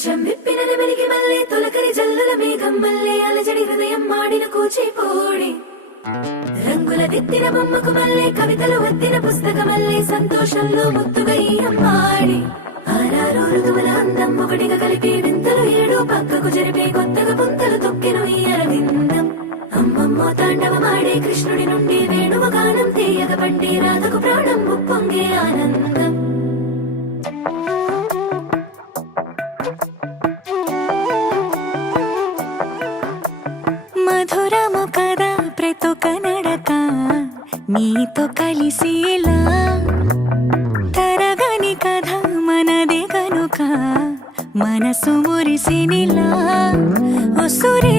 కొంచెం విప్పిన వెలిగి మళ్ళీ తొలకరి జల్లుల మేఘం మళ్ళీ అలజడి హృదయం మాడిన కూచిపోడి రంగుల దిద్దిన బొమ్మకు మళ్ళీ కవితలు వద్దిన పుస్తకమల్లే సంతోషంలో ముద్దుగా ఈ అమ్మాడి ఆరారు ఋతువుల అందం ఒకటిగా కలిపి వింతలు ఏడు పక్కకు జరిపే కొత్తగా పుంతలు తొక్కెను ఈ అరవిందం అమ్మమ్మో తాండవమాడే కృష్ణుడి నుండి వేణువ గానం తీయగ పండి రాధకు ప్రాణం ఉప్పొంగే ఆనందం మధురము కదా ప్రతొక నడక నీతో కలిసేలా తరగని కథ మనదే కనుక మనసు మురిసినిలా ఒసురే